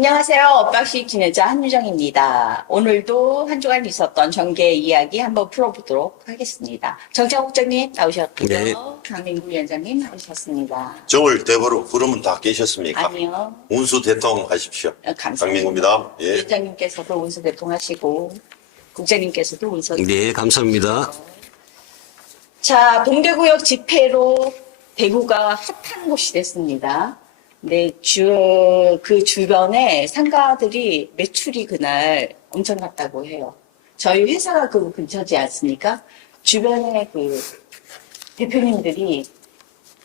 안녕하세요. 엇박식 지내자 한유정입니다. 오늘도 한 주간 있었던 정계 이야기 한번 풀어보도록 하겠습니다. 정창 국장님 나오셨고요. 네. 강민구 위원장님 나오셨습니다. 정을 대보로 부르면 다 계셨습니까? 아니요. 운수 대통 하십시오. 감사합니다. 강민구입니다. 예. 위원장님께서도 운수 대통하시고 국장님께서도 운수 네, 감사합니다. 자, 동대구역 집회로 대구가 핫한 곳이 됐습니다. 네, 그 주변에 상가들이 매출이 그날 엄청났다고 해요. 저희 회사가 그 근처지 않습니까? 주변에 그 대표님들이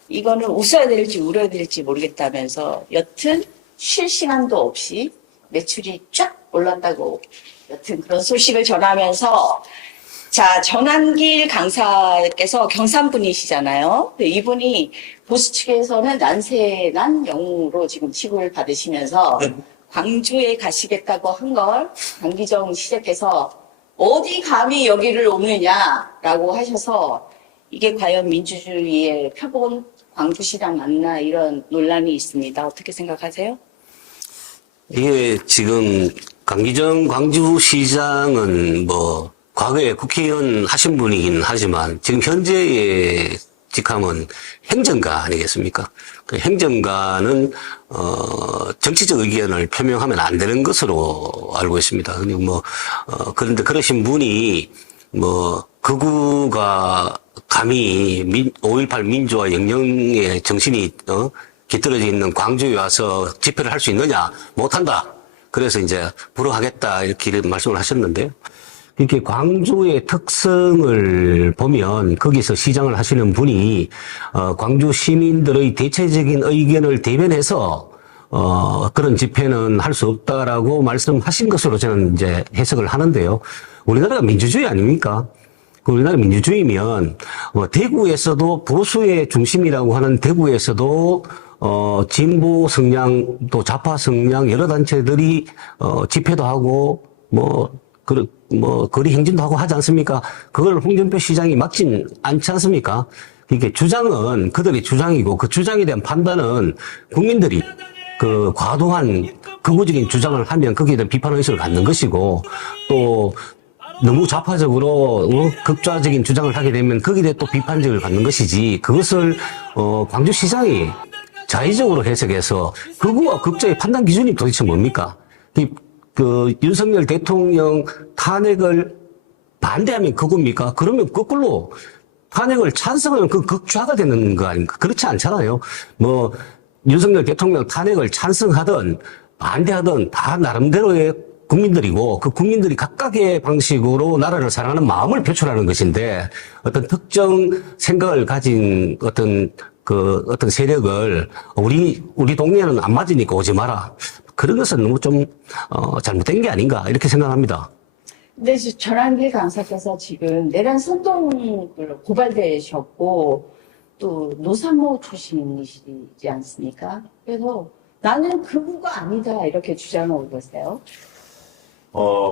이거는 웃어야 될지 울어야 될지 모르겠다면서 여튼 쉴 시간도 없이 매출이 쫙 올랐다고 여튼 그런 소식을 전하면서 자, 전한길 강사께서 경산분이시잖아요. 이분이 보수 측에서는 난세난 영웅으로 지금 취급을 받으시면서 광주에 가시겠다고 한 걸 강기정 시작해서 어디 감히 여기를 오느냐라고 하셔서 이게 과연 민주주의의 표본 광주시랑 맞나 이런 논란이 있습니다. 어떻게 생각하세요? 이게 지금 강기정 광주시장은 뭐 과거에 국회의원 하신 분이긴 하지만 지금 현재의 직함은 행정가 아니겠습니까? 그 행정가는 정치적 의견을 표명하면 안 되는 것으로 알고 있습니다. 그런데 그러신 분이 극우가 감히 5.18 민주화 영령의 정신이 깃들어져 있는 광주에 와서 집회를 할 수 있느냐? 못한다. 그래서 이제 불허하겠다 이렇게 말씀을 하셨는데요. 이렇게 광주의 특성을 보면 거기서 시장을 하시는 분이 광주 시민들의 대체적인 의견을 대변해서 그런 집회는 할 수 없다라고 말씀하신 것으로 저는 이제 해석을 하는데요. 우리나라가 민주주의 아닙니까? 우리나라 민주주의면 대구에서도 보수의 중심이라고 하는 대구에서도 진보 성향 또 좌파 성향 여러 단체들이 집회도 하고 거리 행진도 하고 하지 않습니까? 그걸 홍준표 시장이 막진 않지 않습니까? 이게 주장은 그들의 주장이고 그 주장에 대한 판단은 국민들이 그 과도한 극우적인 주장을 하면 거기에 대한 비판 의식을 갖는 것이고 또 너무 좌파적으로 극좌적인 주장을 하게 되면 거기에 대해 또 비판적을 갖는 것이지 그것을 광주시장이 자의적으로 해석해서 극우와 극좌의 판단 기준이 도대체 뭡니까? 윤석열 대통령 탄핵을 반대하면 극우입니까? 그러면 거꾸로 탄핵을 찬성하면 그 극좌가 되는 거 아닙니까? 그렇지 않잖아요. 윤석열 대통령 탄핵을 찬성하든 반대하든 다 나름대로의 국민들이고 그 국민들이 각각의 방식으로 나라를 사랑하는 마음을 표출하는 것인데 어떤 특정 생각을 가진 어떤 세력을 우리 동네에는 안 맞으니까 오지 마라. 그런 것은 너무 좀 잘못된 게 아닌가 이렇게 생각합니다. 근데 전한길 강사께서 지금 내란 선동을 고발되셨고 또 노사모 출신이시지 않습니까? 그래서 나는 극우가 아니다 이렇게 주장을 올렸어요.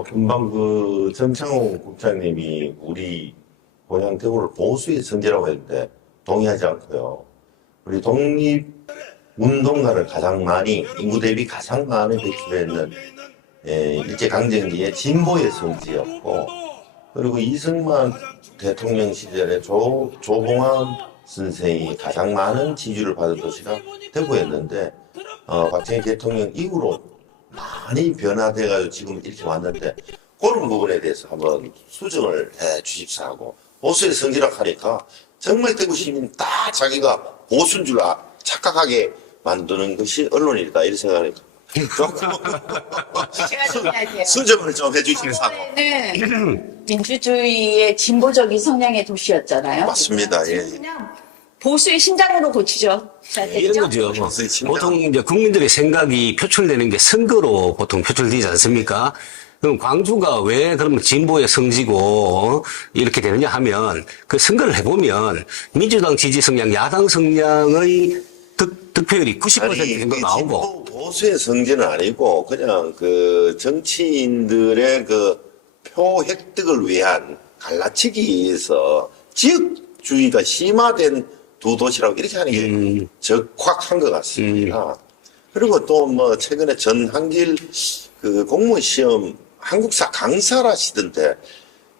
금방 정창호 국장님이 우리 고향 대구를 보수의 성지라고 했는데 동의하지 않고요. 우리 독립운동가를 가장 많이, 인구 대비 가장 많이 배출했는, 일제강점기의 진보의 성지였고, 그리고 이승만 대통령 시절에 조봉암 선생이 가장 많은 지지를 받은 도시가 대구였는데, 박정희 대통령 이후로 많이 변화돼가지고 지금 이렇게 왔는데, 그런 부분에 대해서 한번 수정을 해 주십사 하고, 보수의 성지라고 하니까, 정말 대구 시민 다 자기가 보수인 줄 착각하게 만드는 것이 언론이다 이런 생각을 수정을 좀 해주시면서 민주주의의 진보적인 성향의 도시였잖아요. 맞습니다. 예. 그냥 보수의 심장으로 고치죠. 이런 거죠. 보통 이제 국민들의 생각이 표출되는 게 선거로 보통 표출되지 않습니까? 그럼 광주가 왜 그러면 진보의 성지고 이렇게 되느냐 하면 그 선거를 해보면 민주당 지지 성향, 야당 성향의 득표율이 90% 정도 나오고. 보수의 성지는 아니고 그냥 정치인들의 표 획득을 위한 갈라치기에서 지역주의가 심화된 두 도시라고 이렇게 하는 게 적확한 것 같습니다. 그리고 또 뭐 최근에 전한길 그 공무원 시험 한국사 강사라시던데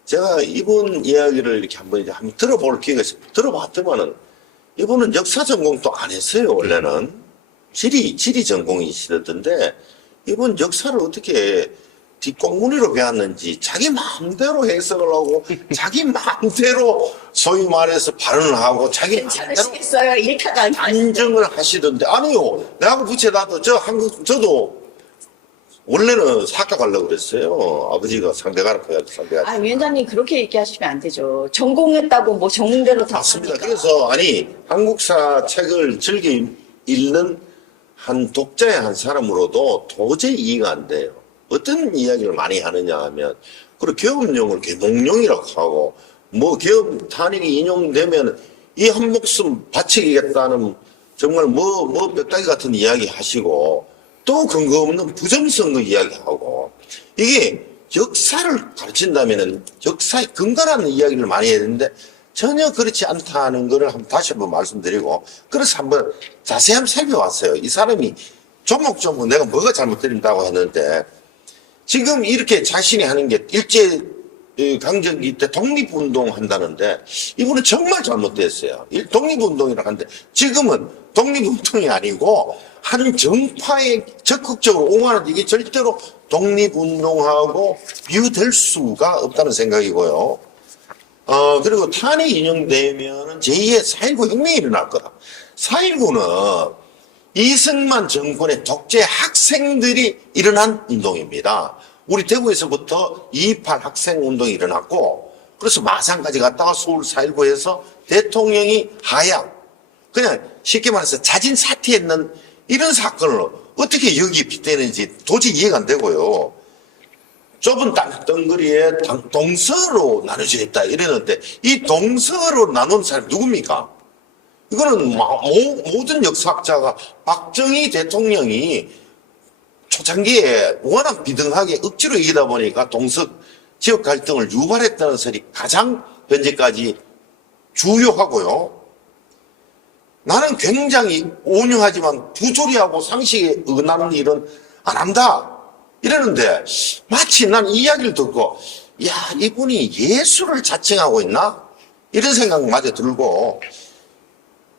제가 이분 이야기를 이렇게 한번 들어볼 기회가 있어요. 들어봤더만은 이분은 역사 전공도 안 했어요. 원래는 지리 전공이시던데 이분 역사를 어떻게 뒷공무니로 배웠는지 자기 마음대로 해석을 하고 자기 마음대로 소위 말해서 발언을 하고 자기 마음대로 괜찮으시겠어요? 일타가 인정을 하시던데 아니요. 내하고 부채 나도 저도 원래는 사과 가려고 그랬어요. 아버지가 상대가라 상대가. 아, 위원장님 그렇게 얘기하시면 안 되죠. 전공했다고 뭐 전공대로 다 맞습니다. 합니까? 그래서 아니 한국사 책을 즐겨 읽는 한 독자의 한 사람으로도 도저히 이해가 안 돼요. 어떤 이야기를 많이 하느냐 하면 그리고 계엄령을 계몽령이라고 하고 뭐 계엄 탄핵이 인용되면 이 한 목숨 바치겠다는 정말 뭐 뼈다귀 같은 이야기 하시고 또 근거 없는 부정선거 이야기하고 이게 역사를 가르친다면은 역사에 근거라는 이야기를 많이 해야 되는데 전혀 그렇지 않다는 것을 다시 한번 말씀드리고 그래서 한번 자세히 한번 살펴봤어요. 이 사람이 조목조목 내가 뭐가 잘못된다고 했는데 지금 이렇게 자신이 하는 게 일제 강점기 때 독립운동 한다는데 이분은 정말 잘못됐어요. 독립운동이라고 하는데 지금은 독립운동이 아니고 한 정파에 적극적으로 옹호하는데 이게 절대로 독립운동하고 비교될 수가 없다는 생각이고요. 그리고 탄핵이 인용되면은 제2의 4.19 혁명이 일어날 거다. 4.19는 이승만 정권의 독재 학생들이 일어난 운동입니다. 우리 대구에서부터 2.28 학생운동이 일어났고 그래서 마산까지 갔다가 서울 4.19에서 대통령이 하야 그냥 쉽게 말해서 자진 사퇴했는 이런 사건을 어떻게 여기에 빗대는지 도저히 이해가 안 되고요. 좁은 땅덩어리에 동서로 나눠지겠다 이랬는데 이 동서로 나눈 사람이 누굽니까? 이거는 모든 역사학자가 박정희 대통령이 초창기에 워낙 비등하게 억지로 이기다 보니까 동서 지역 갈등을 유발했다는 설이 가장 현재까지 주요하고요. 나는 굉장히 온유하지만 부조리하고 상식에 어긋나는 일은 안 한다. 이러는데 마치 난 이 이야기를 듣고 야 이분이 예술을 자칭하고 있나? 이런 생각마저 들고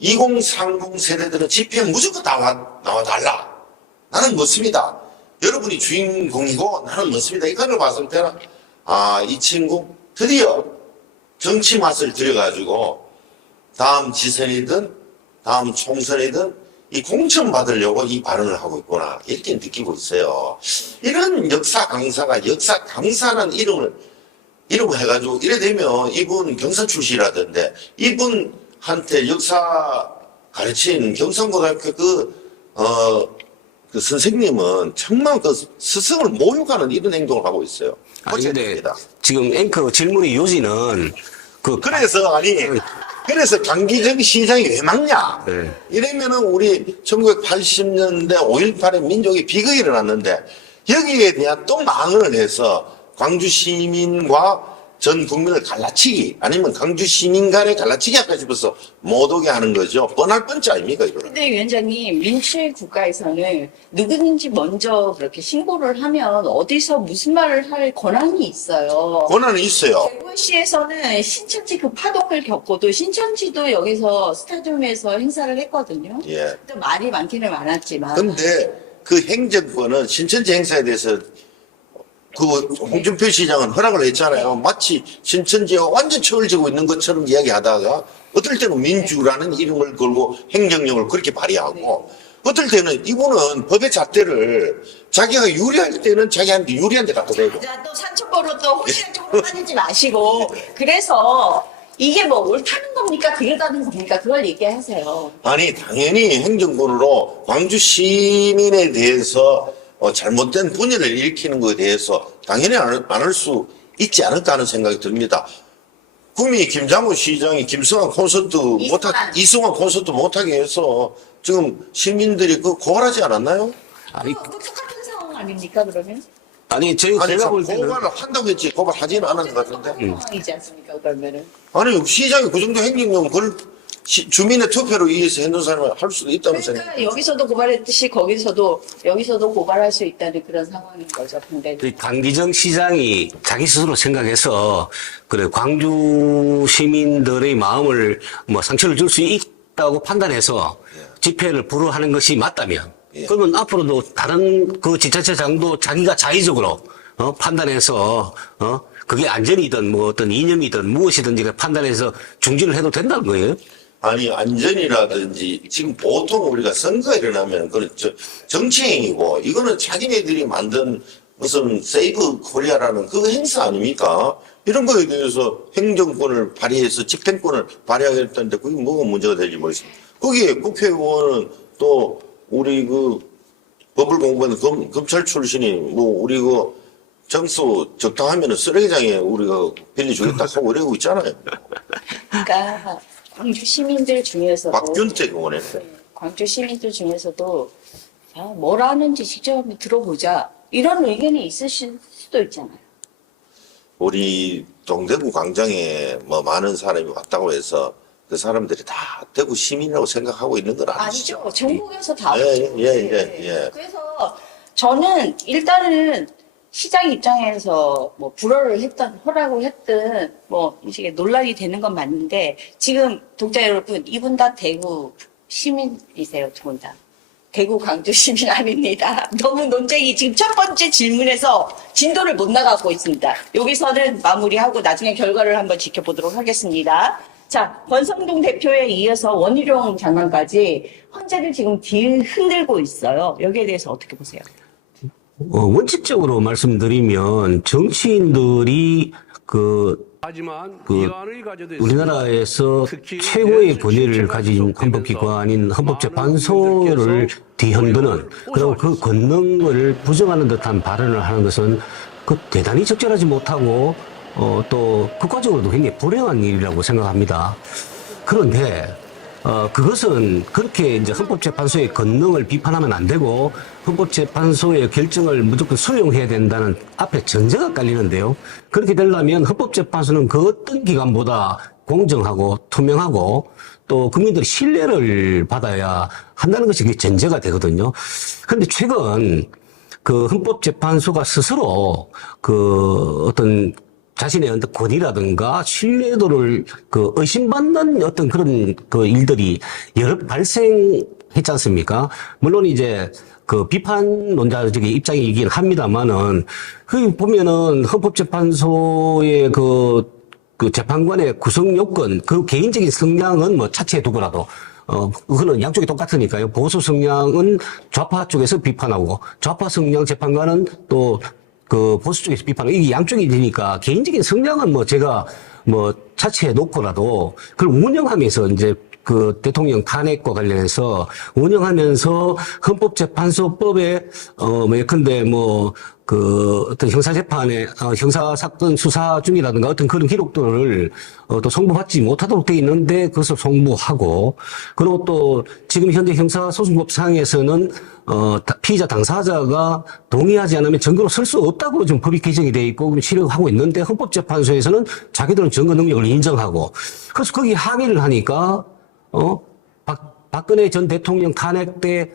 2030 세대들은 집회에 무조건 나와달라. 나는 멋습니다. 여러분이 주인공이고 나는 멋습니다. 이거를 봤을 때는 이 친구 드디어 정치 맛을 들여가지고 다음 지선이든 다음 총선이든 이 공천 받으려고 이 발언을 하고 있구나 이렇게 느끼고 있어요. 이런 역사 강사라는 이름을 해가지고 이래 되면 이분 경산 출신이라던데 이분한테 역사 가르친 경상고등학교 그 선생님은 정말 그 스승을 모욕하는 이런 행동을 하고 있어요. 아니 근데 됩니다. 지금 앵커 질문의 요지는 그래서 강기정 시장이 왜 막냐? 네. 이러면은 우리 1980년대 5.18의 민족의 비극이 일어났는데 여기에 대한 또 망언을 해서 광주 시민과 전 국민을 갈라치기 아니면 광주 시민 간에 갈라치기 할까 싶어서 못 오게 하는 거죠. 뻔할 뻔치 아닙니까 이거는? 근데 위원장님, 민주주의 국가에서는 누구든지 먼저 그렇게 신고를 하면 어디서 무슨 말을 할 권한이 있어요. 권한은 있어요. 대구시에서는 신천지 그 파동을 겪고도 신천지도 여기서 스타디움에서 행사를 했거든요. 예. 또 말이 많기는 많았지만. 근데 그 행정권은 신천지 행사에 대해서 그 홍준표 시장은 허락을 했잖아요. 마치 신천지가 완전 철을 지고 있는 것처럼 이야기하다가 어떨 때는 민주라는 이름을 걸고 행정령을 그렇게 발휘하고 어떨 때는 이분은 법의 잣대를 자기가 유리할 때는 자기한테 유리한 데 갖다 대고 자, 또 산초보로 또 호시장 쪽으로 빠지지 마시고. 그래서 이게 뭐 옳다는 겁니까? 그러다는 겁니까? 그걸 얘기하세요. 아니 당연히 행정권으로 광주 시민에 대해서 잘못된 분열을 일으키는 것에 대해서 당연히 안 할 수 있지 않을까 하는 생각이 듭니다. 구미 김장우 시장이 이승환 콘서트 못하게 해서 지금 시민들이 고발하지 않았나요? 아니 똑같은 상황 아닙니까, 그러면? 아니 제가 볼 때는 고발을 한다고 했지 고발하지는 않은 것 같은데. 상황이지 않습니까, 그러면은? 아니 시장이 그 정도 행정력 주민의 투표로 의해서 해놓은 사람을 할 수도 있다고 그러니까 생각해요. 여기서도 고발했듯이 여기서도 고발할 수 있다는 그런 상황인 거죠. 근데 강기정 시장이 자기 스스로 생각해서 그래 광주 시민들의 마음을 뭐 상처를 줄 수 있다고 판단해서 집회를 불허하는 것이 맞다면 그러면 앞으로도 다른 그 지자체장도 자기가 자의적으로 판단해서 그게 안전이든 뭐 어떤 이념이든 무엇이든지 판단해서 중지를 해도 된다는 거예요. 아니 안전이라든지 지금 보통 우리가 선거가 일어나면 그런 정치행위고 이거는 자기네들이 만든 무슨 세이브 코리아라는 그 행사 아닙니까? 이런 거에 대해서 행정권을 발휘해서 집행권을 발휘하겠다는데 그게 뭐가 문제가 될지 모르겠습니다. 거기에 국회의원은 또 우리 그 법을 공부하는 검찰 출신이 뭐 우리 그 정수 적당하면은 쓰레기장에 우리가 빌려주겠다 하고 이러고 있잖아요. 그러니까 광주 시민들 중에서도 박균택 의원했어요. 광주 시민들 중에서도 뭘 하는지 직접 한번 들어보자 이런 의견이 있으실 수도 있잖아요. 우리 동대구 광장에 뭐 많은 사람이 왔다고 해서 그 사람들이 다 대구 시민이라고 생각하고 있는 건 아니죠. 아니죠. 전국에서 다. 예. 그래서 저는 일단은 시장 입장에서 뭐 불허를 했든 허락을 했든 뭐 이게 논란이 되는 건 맞는데 지금 독자 여러분 이분 다 대구 시민이세요. 두 분 다. 대구 광주 시민 아닙니다. 너무 논쟁이 지금 첫 번째 질문에서 진도를 못 나가고 있습니다. 여기서는 마무리하고 나중에 결과를 한번 지켜보도록 하겠습니다. 자, 권성동 대표에 이어서 원희룡 장관까지 헌재를 지금 흔들고 있어요. 여기에 대해서 어떻게 보세요? 원칙적으로 말씀드리면 정치인들이 하지만 우리나라에서 최고의 권위를 가진 헌법기관인 헌법재판소를 뒤흔드는 그리고 그 권능을 부정하는 듯한 발언을 하는 것은 대단히 적절하지 못하고 또 국가적으로도 굉장히 불행한 일이라고 생각합니다. 그런데 그것은 그렇게 이제 헌법재판소의 권능을 비판하면 안 되고 헌법재판소의 결정을 무조건 수용해야 된다는 앞에 전제가 깔리는데요. 그렇게 되려면 헌법재판소는 그 어떤 기관보다 공정하고 투명하고 또 국민들의 신뢰를 받아야 한다는 것이 그게 전제가 되거든요. 그런데 최근 그 헌법재판소가 스스로 어떤 자신의 어떤 권위라든가 신뢰도를 의심받는 어떤 그런 일들이 여러 발생했지 않습니까? 물론 이제 비판론자적인 입장이긴 합니다만은, 보면은 헌법재판소의 재판관의 구성 요건, 개인적인 성향은 뭐 차치해 두고라도, 그거는 양쪽이 똑같으니까요. 보수 성향은 좌파 쪽에서 비판하고, 좌파 성향 재판관은 또 보수 쪽에서 비판하고, 이게 양쪽이 되니까 개인적인 성향은 제가 차치해 놓고라도 그걸 운영하면서 이제 대통령 탄핵과 관련해서 운영하면서 헌법재판소법에 예컨대 어떤 형사재판에 형사사건 수사 중이라든가 어떤 그런 기록들을 또 송부받지 못하도록 돼 있는데 그것을 송부하고, 그리고 또 지금 현재 형사소송법상에서는 피의자 당사자가 동의하지 않으면 증거로 쓸 수 없다고 지금 법이 개정이 돼 있고 실행하고 있는데, 헌법재판소에서는 자기들은 증거 능력을 인정하고, 그래서 거기 항의를 하니까 박근혜 전 대통령 탄핵 때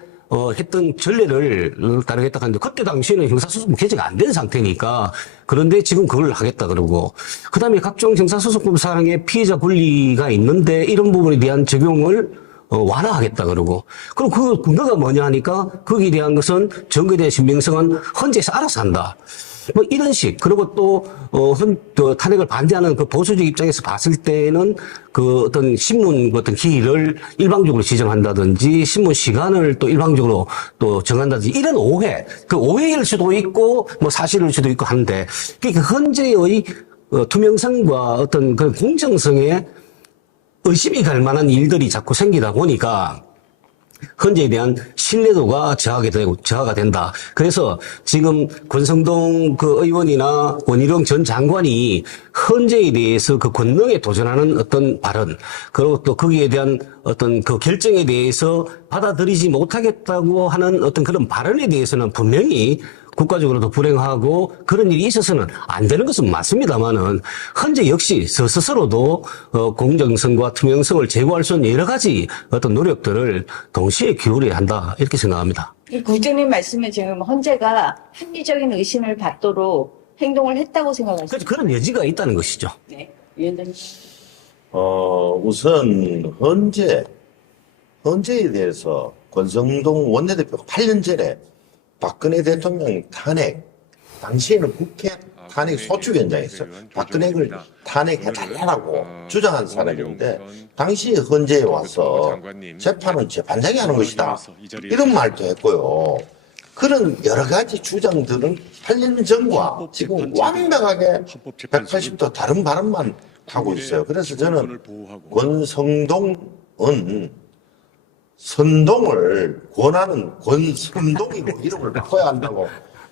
했던 전례를 따르겠다 하는데, 그때 당시에는 형사소송법 개정이 안 된 상태니까, 그런데 지금 그걸 하겠다 그러고, 그 다음에 각종 형사소송법상의 피해자 권리가 있는데 이런 부분에 대한 적용을 완화하겠다 그러고, 그럼 그 근거가 뭐냐 하니까 거기에 대한 것은 증거에 대한 신빙성은 헌재에서 알아서 한다. 이런 식. 그리고 또 탄핵을 반대하는 보수적 입장에서 봤을 때는 어떤 신문 어떤 기일을 일방적으로 지정한다든지 신문 시간을 또 일방적으로 또 정한다든지 이런 오해. 오해일 수도 있고 사실일 수도 있고 한데, 그러니까 헌재의 투명성과 어떤 공정성에 의심이 갈 만한 일들이 자꾸 생기다 보니까 헌재에 대한 신뢰도가 저하가 된다. 그래서 지금 권성동 의원이나 원희룡 전 장관이 헌재에 대해서 권능에 도전하는 어떤 발언, 그리고 또 거기에 대한 어떤 결정에 대해서 받아들이지 못하겠다고 하는 어떤 그런 발언에 대해서는 분명히 국가적으로도 불행하고 그런 일이 있어서는 안 되는 것은 맞습니다만은 현재 역시 스스로도 공정성과 투명성을 제고할 수 있는 여러 가지 어떤 노력들을 동시에 기울여야 한다 이렇게 생각합니다. 이 국장님 말씀에 지금 헌재가 합리적인 의심을 받도록 행동을 했다고 생각하시죠? 그래서 그런 여지가 있다는 것이죠. 네, 위원장님. 우선 헌재에 대해서 권성동 원내대표가 8년 전에 박근혜 대통령 탄핵, 당시에는 국회 탄핵 소추위원장이었어요. 박근혜를 탄핵해달라고 주장한 사람인데 당시 헌재에 와서 재판은 재판장이 하는 것이다. 이런 말도 했고요. 그런 여러 가지 주장들은 8년 전과 지금 완벽하게 180도 다른 발언만 하고 있어요. 그래서 저는 권성동은 선동을 권하는 권선동이고 이름을 바꿔야 한다고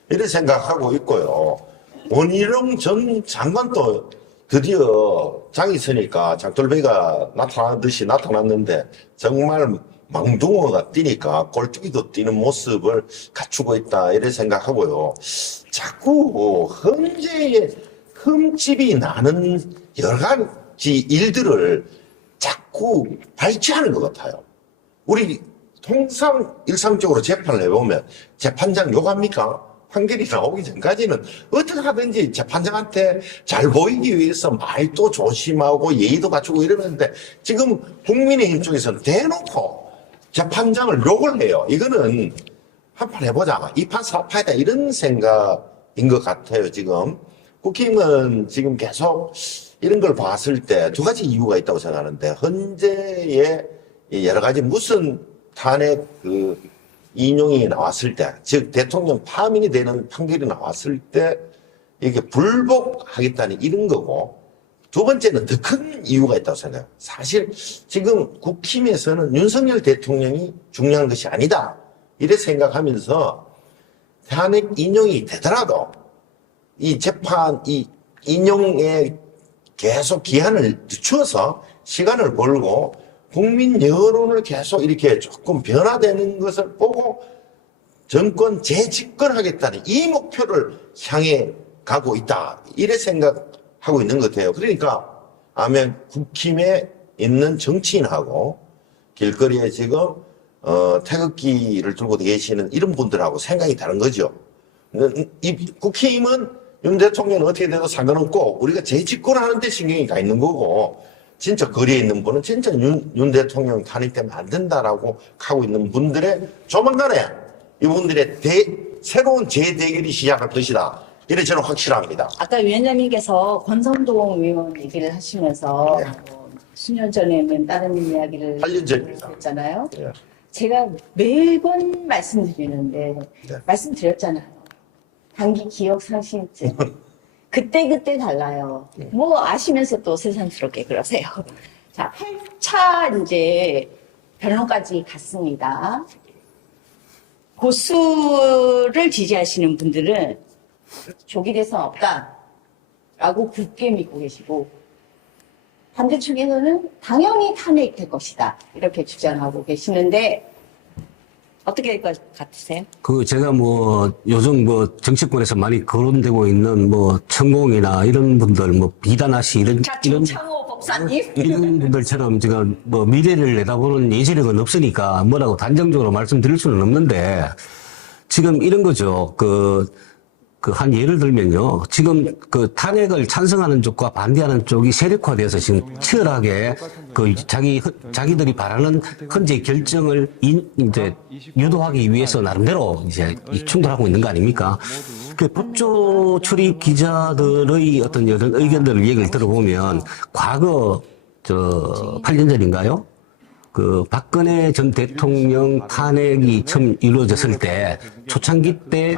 이렇게 생각하고 있고요. 원희룡 전 장관도 드디어 장이 서니까 장돌배가 나타나듯이 나타났는데 정말 망둥어가 뛰니까 꼴뚜기도 뛰는 모습을 갖추고 있다 이렇게 생각하고요. 자꾸 헌재에 흠집이 나는 여러 가지 일들을 자꾸 발췌하는 것 같아요. 우리 통상 일상적으로 재판을 해보면 재판장 욕합니까? 판결이 나오기 전까지는 어떻게 하든지 재판장한테 잘 보이기 위해서 말도 조심하고 예의도 갖추고 이러는데 지금 국민의힘 쪽에서는 대놓고 재판장을 욕을 해요. 이거는 한판 해보자. 이판 사파이다. 이런 생각인 것 같아요, 지금. 국힘은 지금 계속 이런 걸 봤을 때 두 가지 이유가 있다고 생각하는데, 헌재에 여러 가지 무슨 탄핵 인용이 나왔을 때, 즉, 대통령 파면이 되는 판결이 나왔을 때, 이게 불복하겠다는 이런 거고, 두 번째는 더 큰 이유가 있다고 생각해요. 사실 지금 국힘에서는 윤석열 대통령이 중요한 것이 아니다. 이래 생각하면서 탄핵 인용이 되더라도 이 재판, 이 인용에 계속 기한을 늦춰서 시간을 벌고 국민 여론을 계속 이렇게 조금 변화되는 것을 보고 정권 재집권하겠다는 이 목표를 향해 가고 있다. 이래 생각하고 있는 것 같아요. 그러니까 아멘 국힘에 있는 정치인하고 길거리에 지금 태극기를 들고 계시는 이런 분들하고 생각이 다른 거죠. 이 국힘은 윤 대통령은 어떻게 돼도 상관없고 우리가 재집권하는 데 신경이 가 있는 거고 진짜 거리에 있는 분은 진짜 윤 대통령 탄핵되면 안 된다라고 하고 있는 분들의 조만간에 이분들의 새로운 재대결이 시작할 것이다. 이래 저는 확실합니다. 아까 위원장님께서 권성동 의원 얘기를 하시면서 수년 전에는 다른 이야기를 8년 전입니다. 했잖아요. 예. 제가 매번 말씀드리는데 네. 말씀드렸잖아요. 단기 기억 상실증. 그때 달라요. 뭐 아시면서 또 새삼스럽게 그러세요. 자, 8차 이제 변론까지 갔습니다. 고수를 지지하시는 분들은 조기 대선 없다라고 굳게 믿고 계시고 반대쪽에서는 당연히 탄핵될 것이다 이렇게 주장하고 계시는데 어떻게 될 것 같으세요? 제가 요즘 정치권에서 많이 거론되고 있는 천공이나 이런 분들, 비단아씨 이런 김창호 법사님? 이런 분들처럼 지금 미래를 내다보는 예지력은 없으니까 뭐라고 단정적으로 말씀드릴 수는 없는데 지금 이런 거죠. 한 예를 들면요. 지금 탄핵을 찬성하는 쪽과 반대하는 쪽이 세력화돼서 지금 치열하게 자기들이 바라는 헌재 결정을 이제 유도하기 위해서 나름대로 이제 충돌하고 있는 거 아닙니까? 법조 출입 기자들의 어떤 이런 의견들을 얘기를 들어보면 과거 8년 전인가요? 박근혜 전 대통령 탄핵이 처음 이루어졌을 때, 초창기 때,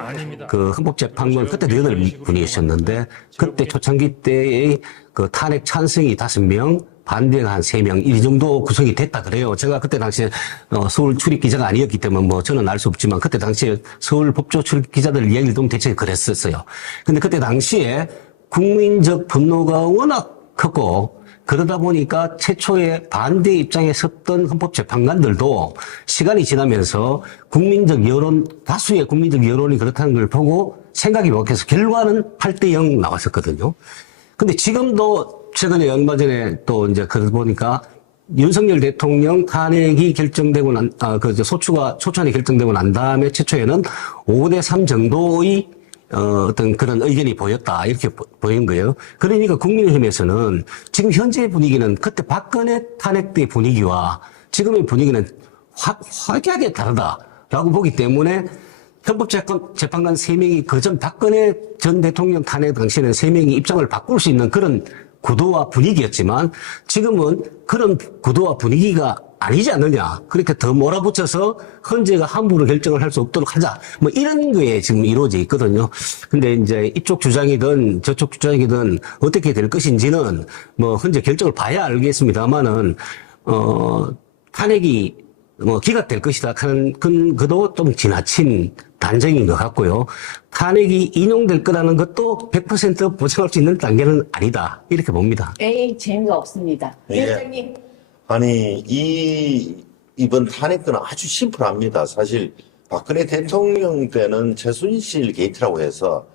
헌법재판관, 그때도 8분이셨는데, 그때 초창기 때의 탄핵 찬성이 5명, 반대가 한 3명, 이 정도 구성이 됐다 그래요. 제가 그때 당시에, 서울 출입 기자가 아니었기 때문에 저는 알 수 없지만, 그때 당시에 서울 법조 출입 기자들 이야기를 들으면 대체 그랬었어요. 근데 그때 당시에 국민적 분노가 워낙 컸고, 그러다 보니까 최초에 반대 입장에 섰던 헌법재판관들도 시간이 지나면서 국민적 여론, 다수의 국민적 여론이 그렇다는 걸 보고 생각이 바뀌어서 결과는 8대0 나왔었거든요. 근데 지금도 최근에 얼마 전에 또 이제 그러다 보니까 윤석열 대통령 탄핵이 결정되고 소추안이 결정되고 난 다음에 최초에는 5대3 정도의 어떤 그런 의견이 보였다. 이렇게 보인 거예요. 그러니까 국민의힘에서는 지금 현재 분위기는 그때 박근혜 탄핵 때 분위기와 지금의 분위기는 확연하게 다르다라고 보기 때문에 헌법재판관 3명이 그전 박근혜 전 대통령 탄핵 당시에는 3명이 입장을 바꿀 수 있는 그런 구도와 분위기였지만 지금은 그런 구도와 분위기가 아니지 않느냐. 그렇게 더 몰아붙여서 헌재가 함부로 결정을 할 수 없도록 하자. 뭐 이런 거에 지금 이루어져 있거든요. 근데 이제 이쪽 주장이든 저쪽 주장이든 어떻게 될 것인지는 뭐 헌재 결정을 봐야 알겠습니다만은, 탄핵이 기각될 것이다 하는 그도 좀 지나친 단정인 것 같고요. 탄핵이 인용될 거라는 것도 100% 보장할 수 있는 단계는 아니다. 이렇게 봅니다. 에이, 재미가 없습니다. 예. 위원장님. 아니, 이번 탄핵은 아주 심플합니다. 사실, 박근혜 대통령 때는 최순실 게이트라고 해서,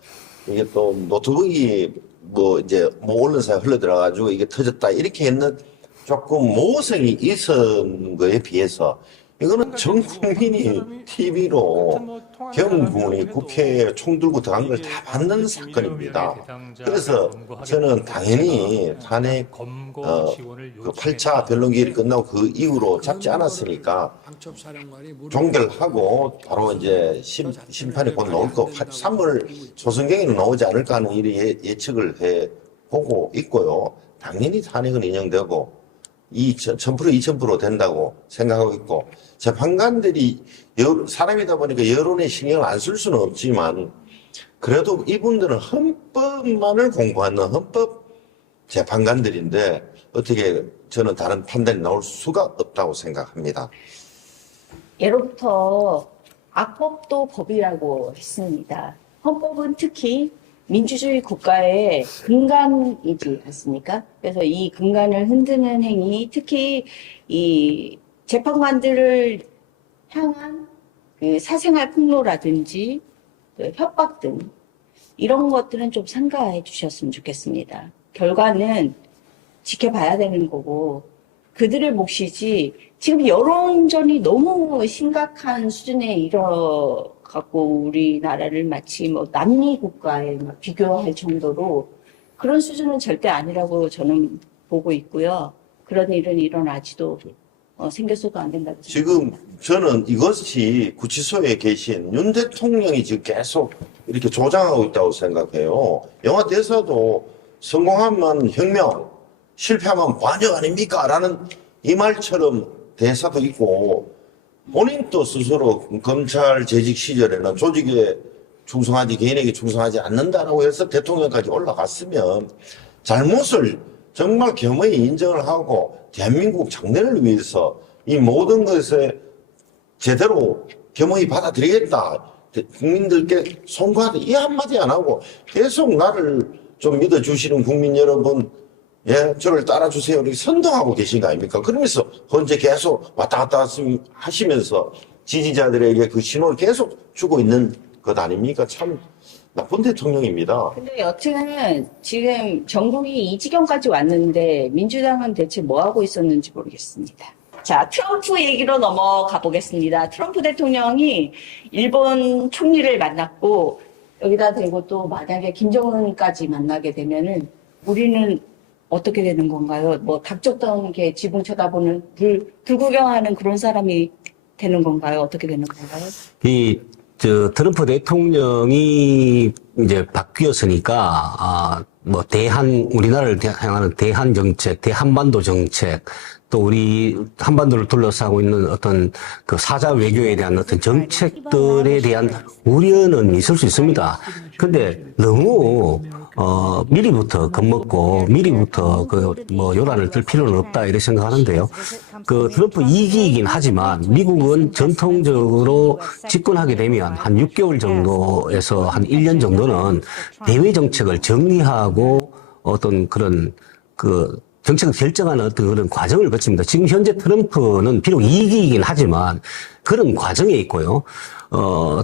이게 또 노트북이 언론사에 흘러들어가지고 이게 터졌다. 이렇게 했는 조금 모성이 있은 거에 비해서, 이거는 전 국민이 TV로 경훈이 국회에 총 들고 들어간 걸 다 받는 사건입니다. 그래서 저는 당연히 탄핵 그 8차 변론기일이 끝나고 그 이후로 잡지 않았으니까 종결하고 바로 이제 심판이 곧 나올 거 3월 조선경에는 나오지 않을까 하는 예측을 해보고 있고요. 당연히 탄핵은 인용되고 1000% 2000% 된다고 생각하고 있고, 재판관들이 사람이다 보니까 여론에 신경을 안 쓸 수는 없지만 그래도 이분들은 헌법만을 공부하는 헌법 재판관들인데 어떻게 저는 다른 판단이 나올 수가 없다고 생각합니다. 예로부터 악법도 법이라고 했습니다. 헌법은 특히 민주주의 국가의 근간이지 않습니까? 그래서 이 근간을 흔드는 행위, 특히 이 재판관들을 향한 그 사생활 폭로라든지 그 협박 등 이런 것들은 좀 삼가해 주셨으면 좋겠습니다. 결과는 지켜봐야 되는 거고 그들의 몫이지 지금 여론전이 너무 심각한 수준에 이뤄갖고 우리나라를 마치 뭐 남미 국가에 막 비교할 정도로 그런 수준은 절대 아니라고 저는 보고 있고요. 그런 일은 일어나지도 생겼어도 안 된다고 지금 저는 이것이 구치소에 계신 윤 대통령이 지금 계속 이렇게 조장하고 있다고 생각해요. 영화 대사도 성공하면 혁명, 실패하면 반역 아닙니까? 라는 이 말처럼 대사도 있고 본인도 스스로 검찰 재직 시절에는 조직에 충성하지 개인에게 충성하지 않는다라고 해서 대통령까지 올라갔으면 잘못을 정말 겸허히 인정을 하고 대한민국 장래를 위해서 이 모든 것에 제대로 겸허히 받아들이겠다. 국민들께 송구하다. 이 한마디 안 하고 계속 나를 좀 믿어주시는 국민 여러분, 예, 저를 따라주세요. 이렇게 선동하고 계신 거 아닙니까? 그러면서 현재 계속 왔다 갔다 하시면서 지지자들에게 그 신호를 계속 주고 있는 것 아닙니까? 참 나쁜 대통령입니다. 근데 여튼 지금 전국이 이 지경까지 왔는데 민주당은 대체 뭐 하고 있었는지 모르겠습니다. 자, 트럼프 얘기로 넘어가 보겠습니다. 트럼프 대통령이 일본 총리를 만났고 여기다 대고 또 만약에 김정은까지 만나게 되면은 우리는 어떻게 되는 건가요? 뭐 닥쳤던 게 지붕 쳐다보는 불 구경하는 그런 사람이 되는 건가요? 어떻게 되는 건가요? 트럼프 대통령이 이제 바뀌었으니까, 우리나라를 향하는 대한 정책, 대한반도 정책, 또 우리 한반도를 둘러싸고 있는 어떤 그 사자 외교에 대한 어떤 정책들에 대한 우려는 있을 수 있습니다. 근데 너무, 미리부터 겁먹고, 미리부터 요란을 들 필요는 없다, 이렇게 생각하는데요. 트럼프 2기이긴 하지만, 미국은 전통적으로 집권하게 되면 한 6개월 정도에서 한 1년 정도는 대외 정책을 정리하고 어떤 그런 정책을 결정하는 어떤 그런 과정을 거칩니다. 지금 현재 트럼프는 비록 이기긴 하지만 그런 과정에 있고요.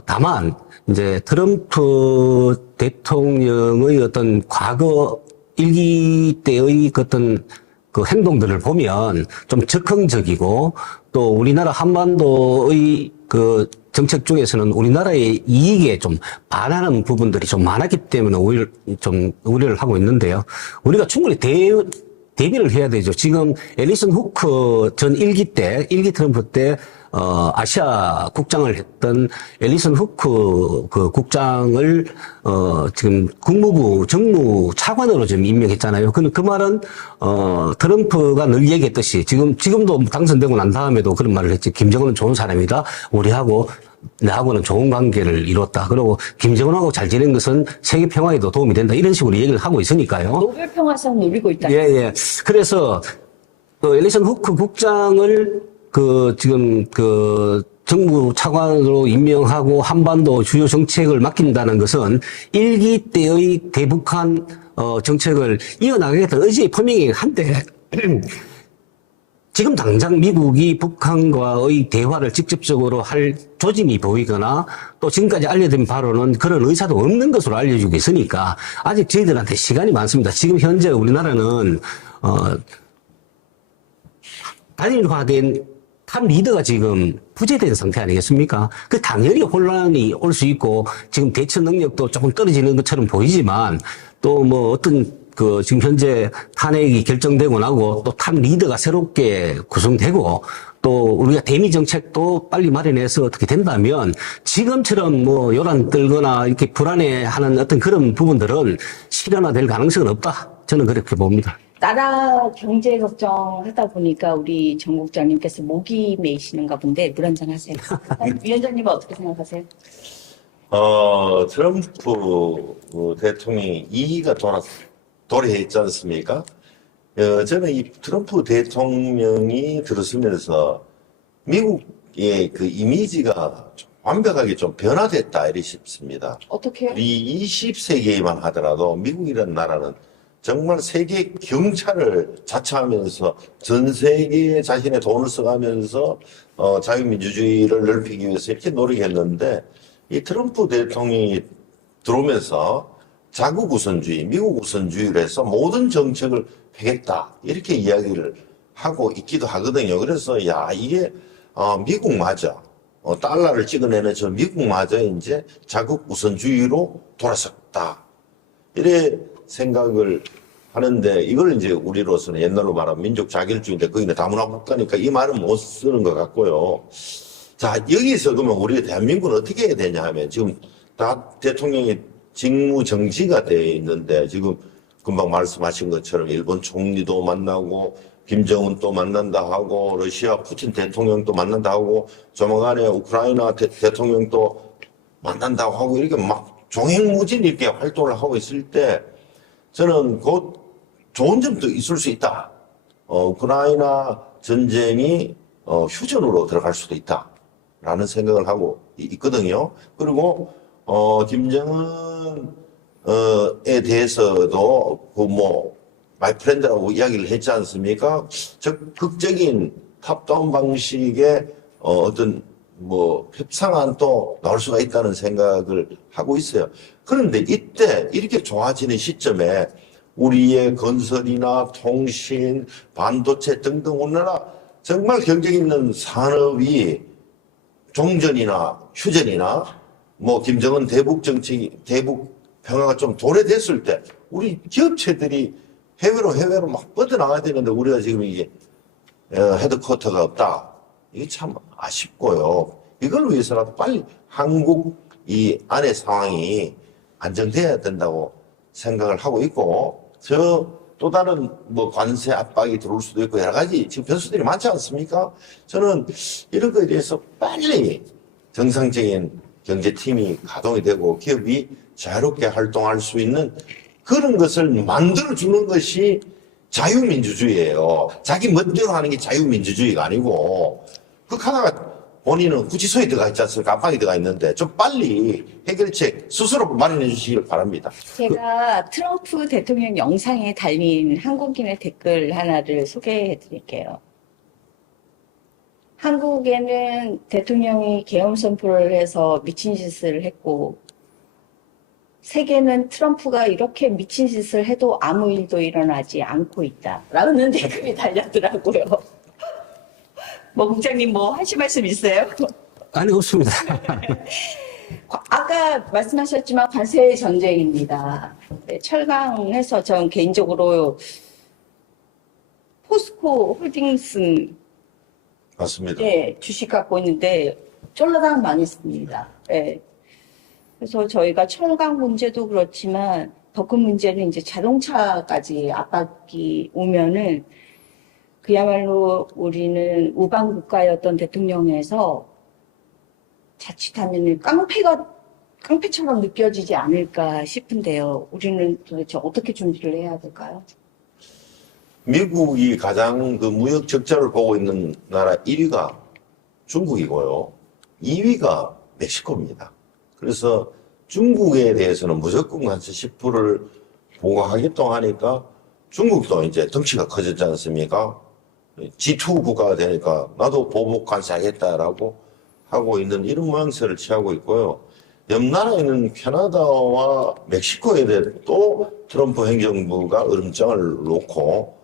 다만 이제 트럼프 대통령의 어떤 과거 일기 때의 어떤 그 행동들을 보면 좀 적극적이고 또 우리나라 한반도의 그 정책 중에서는 우리나라의 이익에 좀 반하는 부분들이 좀 많았기 때문에 오히려 좀 우려를 하고 있는데요. 우리가 충분히 대비를 해야 되죠. 지금 앨리슨 후크 전 일기 트럼프 때 아시아 국장을 했던 앨리슨 후크 그 국장을 지금 국무부 정무 차관으로 지금 임명했잖아요. 그 말은 트럼프가 늘 얘기했듯이 지금도 당선되고 난 다음에도 그런 말을 했지. 김정은은 좋은 사람이다. 우리하고 나하고는 좋은 관계를 이뤘다. 그리고 김정은하고 잘 지낸 것은 세계 평화에도 도움이 된다. 이런 식으로 얘기를 하고 있으니까요. 노벨 평화상 노리고 있다. 예. 그래서 앨리슨 후크 국장을 지금 정부 차관으로 임명하고 한반도 주요 정책을 맡긴다는 것은 일기 때의 대북한 정책을 이어나가겠다는 의지의 표명이긴 한데 지금 당장 미국이 북한과의 대화를 직접적으로 할 조짐이 보이거나 또 지금까지 알려진 바로는 그런 의사도 없는 것으로 알려지고 있으니까 아직 저희들한테 시간이 많습니다. 지금 현재 우리나라는 단일화된 탑 리더가 지금 부재된 상태 아니겠습니까? 당연히 혼란이 올 수 있고 지금 대처 능력도 조금 떨어지는 것처럼 보이지만 또 뭐 어떤 지금 현재 탄핵이 결정되고 나고 또 탑 리더가 새롭게 구성되고 또 우리가 대미 정책도 빨리 마련해서 어떻게 된다면 지금처럼 뭐 요란 떨거나 이렇게 불안해하는 어떤 그런 부분들은 실현화될 가능성은 없다. 저는 그렇게 봅니다. 나라 경제 걱정하다 보니까 우리 정 국장님께서 목이 메이시는가 본데 물 한잔 하세요. 위원장님은 어떻게 생각하세요? 트럼프 대통령이 이의가 도래했지 않습니까? 저는 이 트럼프 대통령이 들어서면서 미국의 그 이미지가 좀 완벽하게 좀 변화됐다 이렇게 싶습니다. 어떻게요? 우리 20세기에만 하더라도 미국이라는 나라는 정말 세계 경찰을 자처하면서 전 세계에 자신의 돈을 써가면서 자유민주주의를 넓히기 위해서 이렇게 노력했는데 이 트럼프 대통령이 들어오면서 자국 우선주의, 미국 우선주의를 해서 모든 정책을 펴겠다 이렇게 이야기를 하고 있기도 하거든요. 그래서 이게 미국마저 달러를 찍어내는 저 미국마저 이제 자국 우선주의로 돌아섰다 이래 생각을 하는데 이걸 이제 우리로서는 옛날로 말하면 민족 자결주의인데 거기는 다문화 국가니까 이 말은 못 쓰는 것 같고요. 자, 여기서 그러면 우리 대한민국은 어떻게 해야 되냐 하면 지금 다 대통령이 직무 정지가 되어 있는데 지금 금방 말씀하신 것처럼 일본 총리도 만나고 김정은 또 만난다 하고 러시아 푸틴 대통령도 만난다 하고 조만간에 우크라이나 대통령도 만난다고 하고 이렇게 막 종횡무진 이렇게 활동을 하고 있을 때 저는 곧 좋은 점도 있을 수 있다. 우크라이나 전쟁이 휴전으로 들어갈 수도 있다라는 생각을 하고 있거든요. 그리고 김정은에 대해서도 마이 프렌드라고 이야기를 했지 않습니까? 적극적인 탑다운 방식의 어떤 협상안도 나올 수가 있다는 생각을 하고 있어요. 그런데 이때 이렇게 좋아지는 시점에 우리의 건설이나 통신, 반도체 등등 우리나라 정말 경쟁 있는 산업이 종전이나 휴전이나 김정은 대북 정책이 대북 평화가 좀 도래됐을 때 우리 기업체들이 해외로 막 뻗어나가야 되는데 우리가 지금 이게 헤드쿼터가 없다. 이게 참 아쉽고요. 이걸 위해서라도 빨리 한국 이 안의 상황이 안정돼야 된다고 생각을 하고 있고 또 다른 관세 압박이 들어올 수도 있고 여러 가지 지금 변수들이 많지 않습니까? 저는 이런 거에 대해서 빨리 정상적인 경제팀이 가동이 되고 기업이 자유롭게 활동할 수 있는 그런 것을 만들어주는 것이 자유민주주의예요. 자기 멋대로 하는 게 자유민주주의가 아니고 그렇게 하다가 본인은 구치소에 들어가 있지 않습니까? 안방에 들어가 있는데 좀 빨리 해결책 스스로 마련해 주시길 바랍니다. 제가 트럼프 대통령 영상에 달린 한국인의 댓글 하나를 소개해 드릴게요. 한국에는 대통령이 계엄 선포를 해서 미친 짓을 했고, 세계는 트럼프가 이렇게 미친 짓을 해도 아무 일도 일어나지 않고 있다. 라는 댓글이 달렸더라고요. 뭐, 국장님 뭐 하실 말씀 있어요? 아니, 없습니다. 아까 말씀하셨지만 관세 전쟁입니다. 네, 철강해서 전 개인적으로 포스코 홀딩스 맞습니다. 네, 주식 갖고 있는데 쫄라당 망했습니다. 네. 그래서 저희가 철강 문제도 그렇지만 더 큰 문제는 이제 자동차까지 압박이 오면은 그야말로 우리는 우방 국가였던 대통령에서 자칫하면 깡패처럼 느껴지지 않을까 싶은데요. 우리는 도대체 어떻게 준비를 해야 될까요? 미국이 가장 그 무역 적자를 보고 있는 나라 1위가 중국이고요. 2위가 멕시코입니다. 그래서 중국에 대해서는 무조건 관세 10%를 부과하겠다고 하니까 중국도 이제 덩치가 커졌지 않습니까? G2 국가가 되니까 나도 보복 관세하겠다라고 하고 있는 이런 모양새를 취하고 있고요. 옆 나라에 있는 캐나다와 멕시코에 대해 또 트럼프 행정부가 으름장을 놓고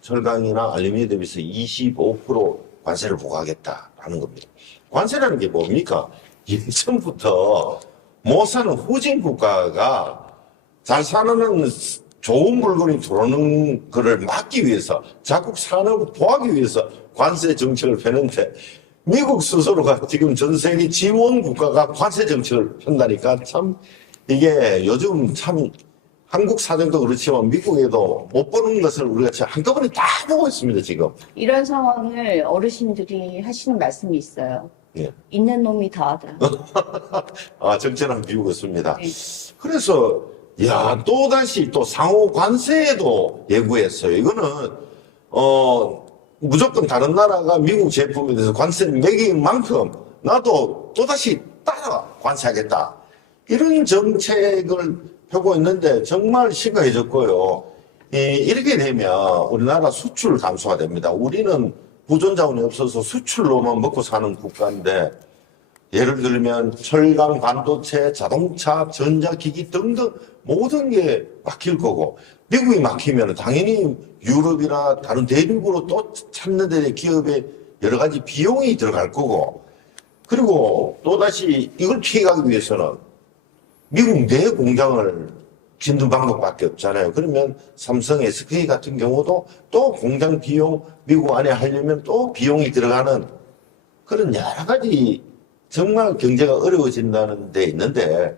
철강이나 알루미늄에 대비해서 25% 관세를 부과하겠다라는 겁니다. 관세라는 게 뭡니까? 예전부터 못 사는 후진 국가가 잘 사는 좋은 물건이 들어오는 것을 막기 위해서 자국 산업을 보호하기 위해서 관세 정책을 펴는데 미국 스스로가 지금 전 세계 지원 국가가 관세 정책을 편다니까 참 이게 요즘 참 한국 사정도 그렇지만 미국에도 못 보는 것을 우리가 한꺼번에 다 보고 있습니다 지금. 이런 상황을 어르신들이 하시는 말씀이 있어요. 예. 있는 놈이 다 하더라. 아 적절한 비유였습니다. 네. 그래서 야 또다시 또 상호 관세에도 예고했어요. 이거는 무조건 다른 나라가 미국 제품에 대해서 관세를 매긴 만큼 나도 또다시 따라 관세하겠다. 이런 정책을 펴고 있는데 정말 심각해졌고요. 이렇게 되면 우리나라 수출 감소가 됩니다. 우리는 보존 자원이 없어서 수출로만 먹고 사는 국가인데 예를 들면 철강, 반도체, 자동차, 전자기기 등등 모든 게 막힐 거고 미국이 막히면 당연히 유럽이나 다른 대륙으로 또 찾는 데 기업의 여러 가지 비용이 들어갈 거고 그리고 또다시 이걸 피해가기 위해서는 미국 내 공장을 짓는 방법밖에 없잖아요. 그러면 삼성, SK 같은 경우도 또 공장 비용 미국 안에 하려면 또 비용이 들어가는 그런 여러 가지 정말 경제가 어려워진다는 데 있는데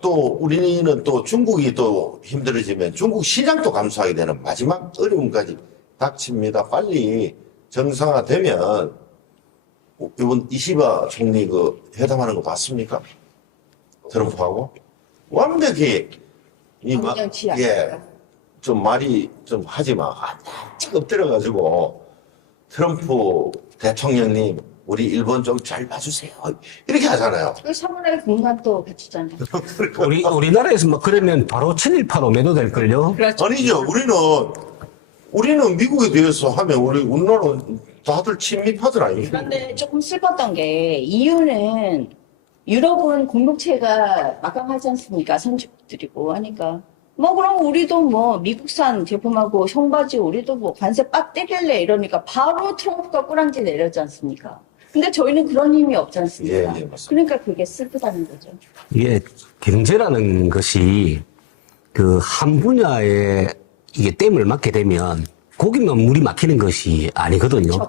또 우리는 또 중국이 또 힘들어지면 중국 시장도 감소하게 되는 마지막 어려움까지 닥칩니다. 빨리 정상화되면 이번 이시바 총리 그 회담하는 거 봤습니까? 트럼프하고 완벽히 방정치 아닙니까? 좀 말이 좀 하지마 쫙 엎드려가지고 트럼프 대통령님 우리 일본 좀 잘 봐주세요 이렇게 하잖아요. 그 사무라이 군관도 바치잖아요. 우리나라에서 뭐 그러면 바로 친일파로 매도될걸요? 그렇죠. 아니죠. 우리는 미국에 대해서 하면 우리나라는 다들 친미파들 아닙니까? 그런데 조금 슬펐던 게 이유는 유럽은 공동체가 막강하지 않습니까? 선진국들이고 하니까 뭐 그럼 우리도 뭐 미국산 제품하고 청바지 우리도 뭐 관세 빡 때릴래 이러니까 바로 트럼프가 꼬랑지 내렸지 않습니까? 근데 저희는 그런 힘이 없지 않습니까? 예, 맞습니다. 그러니까 그게 슬프다는 거죠. 이게 경제라는 것이 그 한 분야에 이게 댐을 막게 되면 거기만 물이 막히는 것이 아니거든요.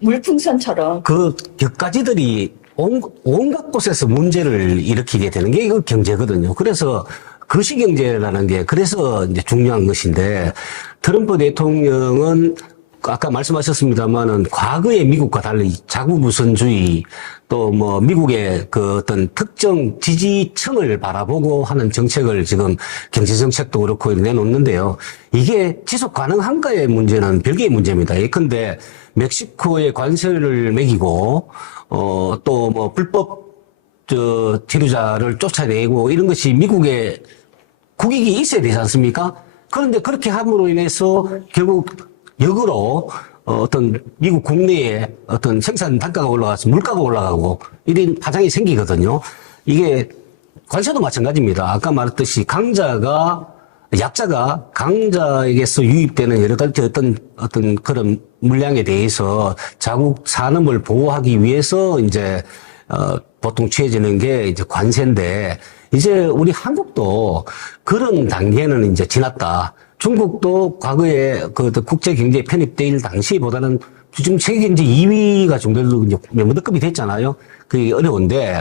물풍선처럼 그 격가지들이 온갖 곳에서 문제를 일으키게 되는 게 이거 경제거든요. 그래서 거시경제라는 게 그래서 이제 중요한 것인데 트럼프 대통령은 아까 말씀하셨습니다만은 과거의 미국과 달리 자국우선주의 또 뭐 미국의 그 어떤 특정 지지층을 바라보고 하는 정책을 지금 경제정책도 그렇고 내놓는데요. 이게 지속 가능한가의 문제는 별개의 문제입니다. 예컨대 멕시코에 관세를 매기고, 또 뭐 불법, 체류자를 쫓아내고 이런 것이 미국의 국익이 있어야 되지 않습니까? 그런데 그렇게 함으로 인해서 결국 역으로 어떤 미국 국내에 어떤 생산 단가가 올라가서 물가가 올라가고 이런 파장이 생기거든요. 이게 관세도 마찬가지입니다. 아까 말했듯이 약자가 강자에게서 유입되는 여러 가지 어떤 그런 물량에 대해서 자국 산업을 보호하기 위해서 이제 보통 취해지는 게 이제 관세인데, 이제 우리 한국도 그런 단계는 이제 지났다. 중국도 과거에 그 국제 경제에 편입될 당시보다는 지금 세계 경제 2위가 정도로 이제 멤버급이 됐잖아요. 그게 어려운데,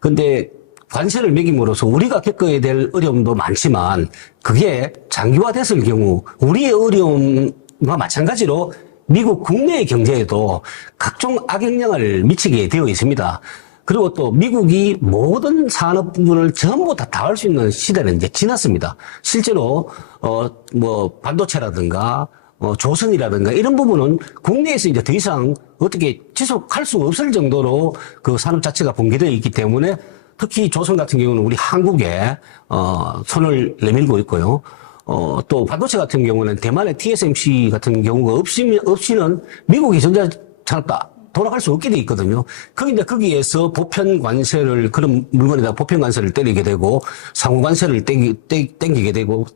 근데 관세를 매김으로써 우리가 겪어야 될 어려움도 많지만, 그게 장기화됐을 경우 우리의 어려움과 마찬가지로 미국 국내의 경제에도 각종 악영향을 미치게 되어 있습니다. 그리고 또 미국이 모든 산업군을 전부 다 할 수 있는 시대는 이제 지났습니다. 실제로 뭐 반도체라든가 조선이라든가 이런 부분은 국내에서 이제 더 이상 어떻게 지속할 수 없을 정도로 그 산업 자체가 붕괴되어 있기 때문에, 특히 조선 같은 경우는 우리 한국에 손을 내밀고 있고요. 또 반도체 같은 경우는 대만의 TSMC 같은 경우가 없이는 미국이 전자산업다 돌아갈 수 없게 돼 있거든요. 그런데 거기에서 보편 관세를, 그런 물건에다 보편 관세를 때리게 되고, 상호 관세를 때리게 되고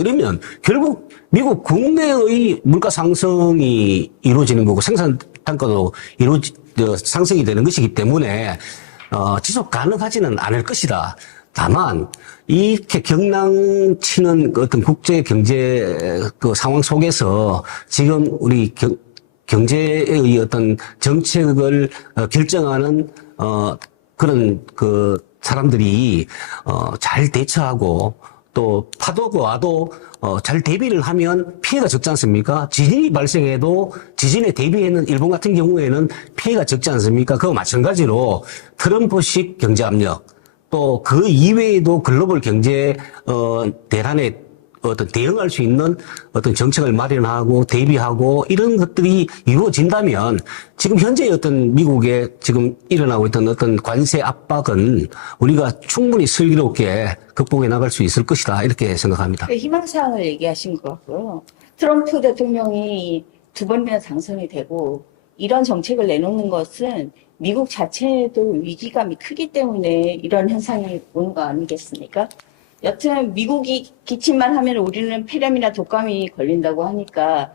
이러면 결국 미국 국내의 물가 상승이 이루어지는 거고 생산 단가도 상승이 되는 것이기 때문에, 지속 가능하지는 않을 것이다. 다만, 이렇게 경랑치는 어떤 국제 경제 그 상황 속에서 지금 우리 경제의 어떤 정책을 결정하는 그런 그 사람들이 잘 대처하고, 또 파도가 와도 잘 대비를 하면 피해가 적지 않습니까? 지진이 발생해도 지진에 대비하는 일본 같은 경우에는 피해가 적지 않습니까? 그와 마찬가지로 트럼프식 경제 압력, 또 그 이외에도 글로벌 경제 대란에 어떤 대응할 수 있는 어떤 정책을 마련하고 대비하고 이런 것들이 이루어진다면, 지금 현재 어떤 미국에 지금 일어나고 있던 어떤 관세 압박은 우리가 충분히 슬기롭게 극복해 나갈 수 있을 것이다, 이렇게 생각합니다. 희망사항을 얘기하신 것 같고요. 트럼프 대통령이 2번이나 당선이 되고 이런 정책을 내놓는 것은 미국 자체도 위기감이 크기 때문에 이런 현상이 오는 거 아니겠습니까? 여튼 미국이 기침만 하면 우리는 폐렴이나 독감이 걸린다고 하니까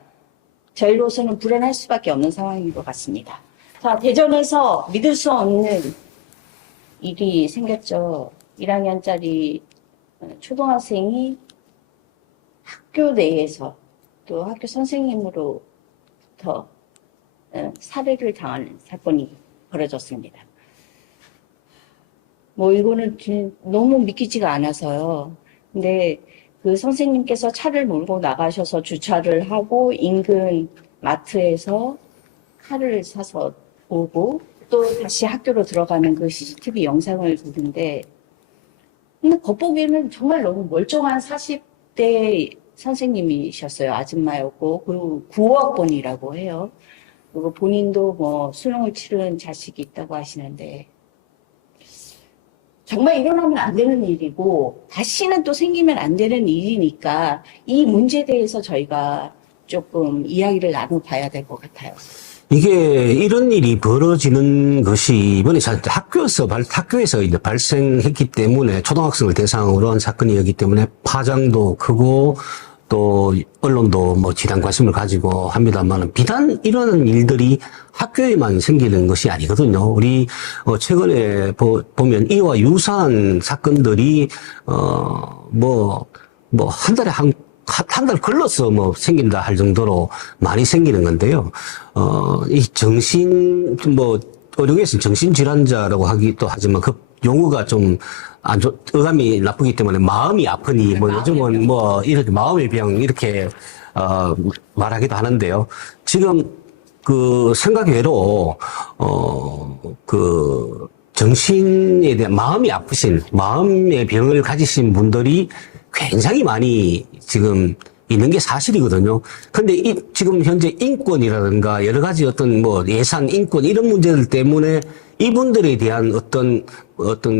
저희로서는 불안할 수밖에 없는 상황인 것 같습니다. 자, 대전에서 믿을 수 없는 일이 생겼죠. 1학년짜리 초등학생이 학교 내에서 또 학교 선생님으로부터 살해를 당하는 사건이 벌어졌습니다. 뭐 이거는 너무 믿기지가 않아서요. 근데 그 선생님께서 차를 몰고 나가셔서 주차를 하고 인근 마트에서 칼을 사서 오고 또 다시 학교로 들어가는 그 CCTV 영상을 보는데, 근데 겉보기에는 정말 너무 멀쩡한 40대 선생님이셨어요. 아줌마였고, 그리고 9학번이라고 해요. 그리고 본인도 뭐 수능을 치른 자식이 있다고 하시는데, 정말 일어나면 안 되는 일이고 다시는 또 생기면 안 되는 일이니까 이 문제에 대해서 저희가 조금 이야기를 나눠봐야 될 것 같아요. 이게 이런 일이 벌어지는 것이 이번에 학교에서 이제 발생했기 때문에, 초등학생을 대상으로 한 사건이었기 때문에 파장도 크고 또 언론도 뭐 지대한 관심을 가지고 합니다만, 비단 이런 일들이 학교에만 생기는 것이 아니거든요. 우리 최근에 보면 이와 유사한 사건들이 한 달에 한 달 걸러서 뭐 생긴다 할 정도로 많이 생기는 건데요. 이 의료계에서는 정신질환자라고 하기도 하지만 그 용어가 좀 어감이 나쁘기 때문에 마음이 아프니, 요즘은 이렇게 마음의 병, 이렇게, 말하기도 하는데요. 지금 그 생각외로, 정신에 대한 마음이 아프신, 마음의 병을 가지신 분들이 굉장히 많이 지금 있는 게 사실이거든요. 근데 지금 현재 인권이라든가 여러 가지 어떤 뭐 예산, 인권 이런 문제들 때문에 이분들에 대한 어떤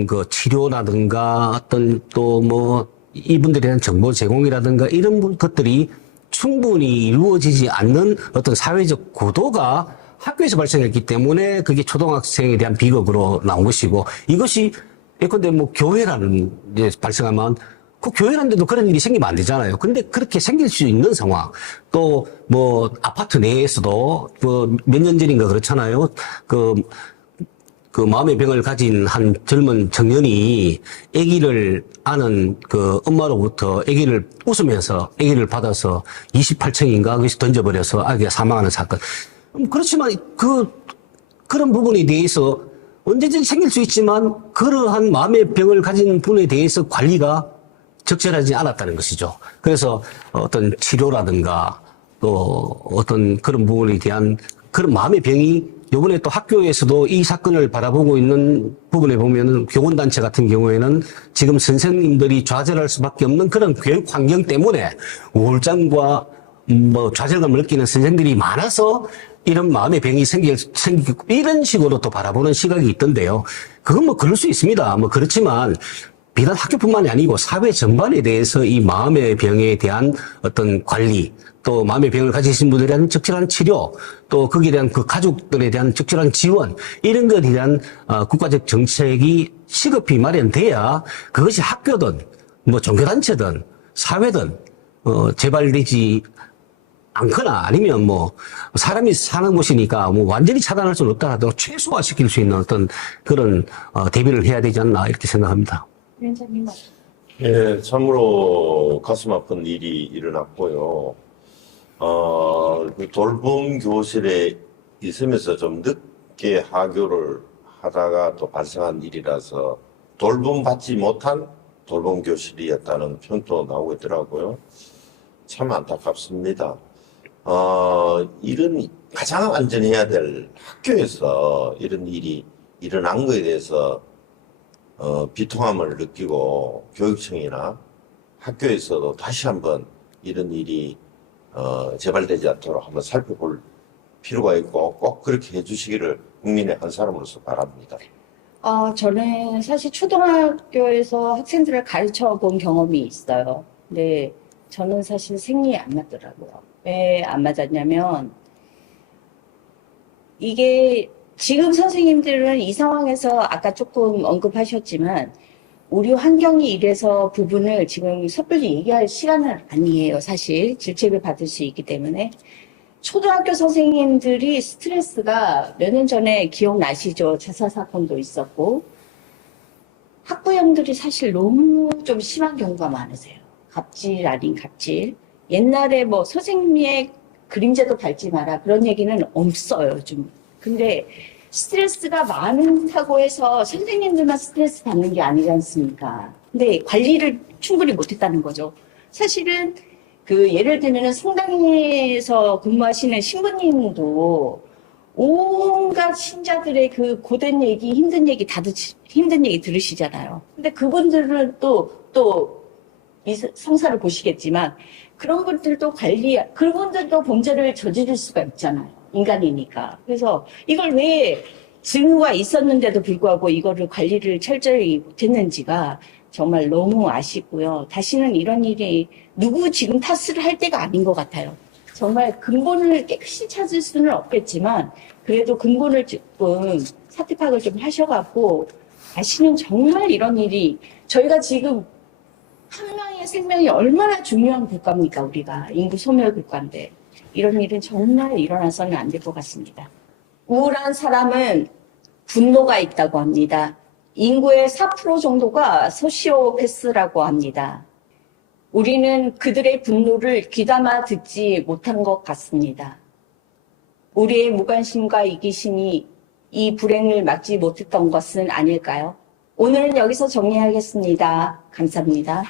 그 치료라든가 어떤 또 뭐 이분들에 대한 정보 제공이라든가 이런 것들이 충분히 이루어지지 않는 어떤 사회적 구도가 학교에서 발생했기 때문에 그게 초등학생에 대한 비극으로 나온 것이고, 이것이 예컨대 뭐 교회라는 게 발생하면 그 교회라는데도 그런 일이 생기면 안 되잖아요. 근데 그렇게 생길 수 있는 상황, 또 뭐 아파트 내에서도 그 몇 년 전인가 그렇잖아요. 그 마음의 병을 가진 한 젊은 청년이 아기를 아는 그 엄마로부터 아기를 웃으면서 아기를 받아서 28층인가 거기서 던져버려서 아기가 사망하는 사건. 그렇지만 그런 부분에 대해서 언제든지 생길 수 있지만 그러한 마음의 병을 가진 분에 대해서 관리가 적절하지 않았다는 것이죠. 그래서 어떤 치료라든가 또 어떤 그런 부분에 대한 그런 마음의 병이 요번에 또 학교에서도 이 사건을 바라보고 있는 부분에 보면은 교원단체 같은 경우에는 지금 선생님들이 좌절할 수밖에 없는 그런 교육 환경 때문에 우울증과 뭐 좌절감을 느끼는 선생들이 많아서 이런 마음의 병이 생기고 이런 식으로 또 바라보는 시각이 있던데요. 그건 뭐 그럴 수 있습니다. 뭐 그렇지만 비단 학교뿐만이 아니고 사회 전반에 대해서 이 마음의 병에 대한 어떤 관리, 또 마음의 병을 가지신 분들에 대한 적절한 치료, 또 거기에 대한 그 가족들에 대한 적절한 지원, 이런 것에 대한 국가적 정책이 시급히 마련돼야 그것이 학교든 뭐 종교단체든 사회든 재발되지 않거나 아니면 뭐 사람이 사는 곳이니까 뭐 완전히 차단할 수는 없다 하더라도 최소화시킬 수 있는 어떤 그런 대비를 해야 되지 않나 이렇게 생각합니다. 위원장님. 예, 참으로 가슴 아픈 일이 일어났고요. 그 돌봄 교실에 있으면서 좀 늦게 하교를 하다가 또 발생한 일이라서 돌봄 받지 못한 돌봄 교실이었다는 평도 나오고 있더라고요. 참 안타깝습니다. 이런 가장 안전해야 될 학교에서 이런 일이 일어난 것에 대해서 비통함을 느끼고 교육청이나 학교에서도 다시 한번 이런 일이 재발되지 않도록 한번 살펴볼 필요가 있고 꼭 그렇게 해주시기를 국민의 한 사람으로서 바랍니다. 저는 사실 초등학교에서 학생들을 가르쳐 본 경험이 있어요. 근데 저는 사실 생리에 안 맞더라고요. 왜 안 맞았냐면, 이게 지금 선생님들은 이 상황에서 아까 조금 언급하셨지만, 우리 환경이 이래서 부분을 지금 섣불리 얘기할 시간은 아니에요. 사실 질책을 받을 수 있기 때문에. 초등학교 선생님들이 스트레스가 몇 년 전에 기억나시죠? 자살 사건도 있었고. 학부형들이 사실 너무 좀 심한 경우가 많으세요. 갑질 아닌 갑질. 옛날에 뭐 선생님의 그림자도 밟지 마라 그런 얘기는 없어요. 좀. 근데 스트레스가 많다고 해서 선생님들만 스트레스 받는 게 아니지 않습니까? 근데 관리를 충분히 못했다는 거죠. 사실은 예를 들면 성당에서 근무하시는 신부님도 온갖 신자들의 그 고된 얘기, 힘든 얘기, 힘든 얘기 들으시잖아요. 근데 그분들은 또 이 성사를 보시겠지만 그런 분들도 그분들도 범죄를 저지를 수가 있잖아요. 인간이니까. 그래서 이걸 왜 증거가 있었는데도 불구하고 이거를 관리를 철저히 못했는지가 정말 너무 아쉽고요. 다시는 이런 일이 누구 지금 탓을 할 때가 아닌 것 같아요. 정말 근본을 깨끗이 찾을 수는 없겠지만 그래도 근본을 조금 사태 파악을 좀 하셔갖고 다시는 정말 이런 일이 저희가 지금 한 명의 생명이 얼마나 중요한 국가입니까? 우리가 인구 소멸 국가인데 이런 일은 정말 일어나서는 안 될 것 같습니다. 우울한 사람은 분노가 있다고 합니다. 인구의 4% 정도가 소시오패스라고 합니다. 우리는 그들의 분노를 귀담아 듣지 못한 것 같습니다. 우리의 무관심과 이기심이 이 불행을 막지 못했던 것은 아닐까요? 오늘은 여기서 정리하겠습니다. 감사합니다.